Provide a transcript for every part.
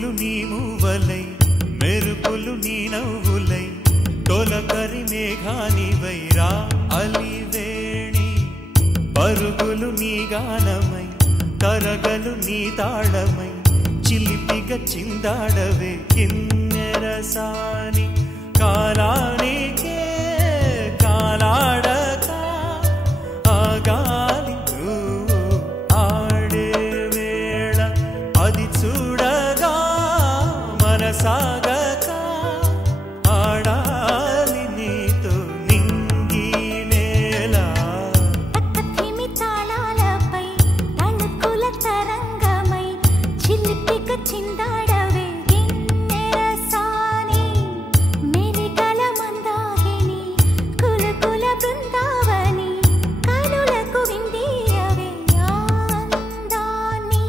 పువ్వులు నీ మూవలై మెరుపులు నీ నవ్వులై తొలకరి మేఘానివై రా అలివేణి పరుగులు నీ గానమై కరగలు నీ తాళమై చిలిపిగా చిందాడవే కిన్నెరసాని కాలానికే కాలాడక ఆగాలి ఆడే వేళ అది చూడగా మనసాగక ఆడాలి నీతో నింగి నేల పక్కతిమి తాళాలపై తణుకుల తరంగమై చిలిపిక చిందాడవే గిన్నెరసాని మెరికల మందాగిని కులకుల బృందావని కనులకు విందియవే ఆనందాన్ని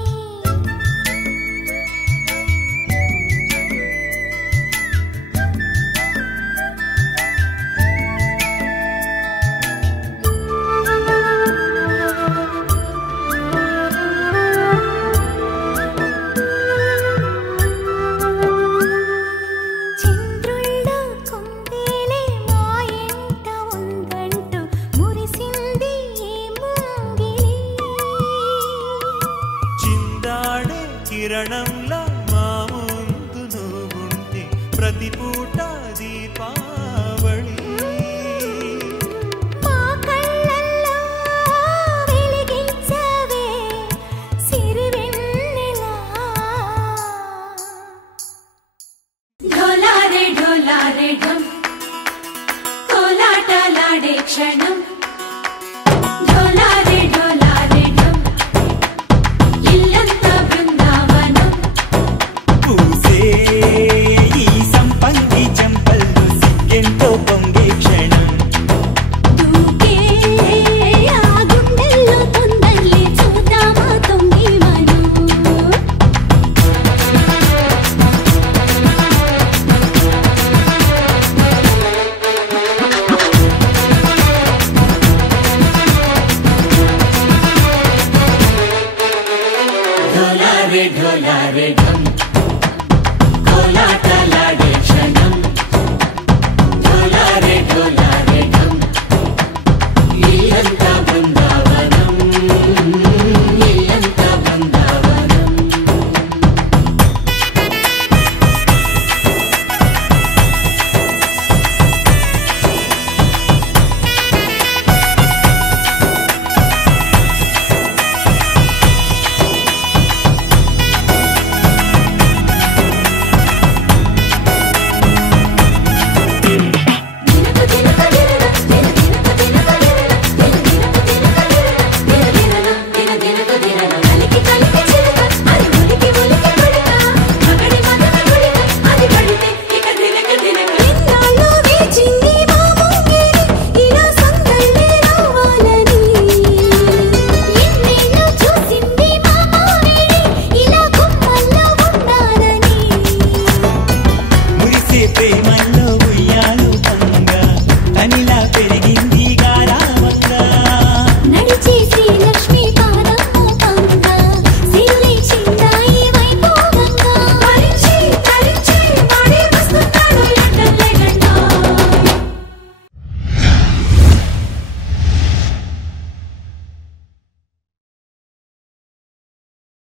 చంద్రుళ్ళ కుందేలే మా ఇంట ఉందంటూ మురిసింది ఈ ముంగిలి చిందాడే కిరణంలా మా ముందు నువ్వుంటే ప్రతి పూట దీపావళి మా కళ్ళల్లో వెలిగించవే సిరివెన్నెలా ढोलारे ढोलारे ढम कोलाटलाडे क्षणम ढोलारे ढोलारे ढम इल्लंता बृंदावनम పూసే ఈ సంపంగి చెంపల్లో సిగ్గెంతో పొంగే క్షణం दूके आ गुंडెల్లో తొందల్లి చూద్దామా తొంగి మనం ढोलारे ढोलारे ढम कोलाटलाडे क्षणम ढोलारे ढोलारे ढम इल्लंता बृंदावनम इल्लंता बृंदावनम మురిసే ప్రేమల్లో ఉయ్యాలు పంగా తనిలా పెరిగింది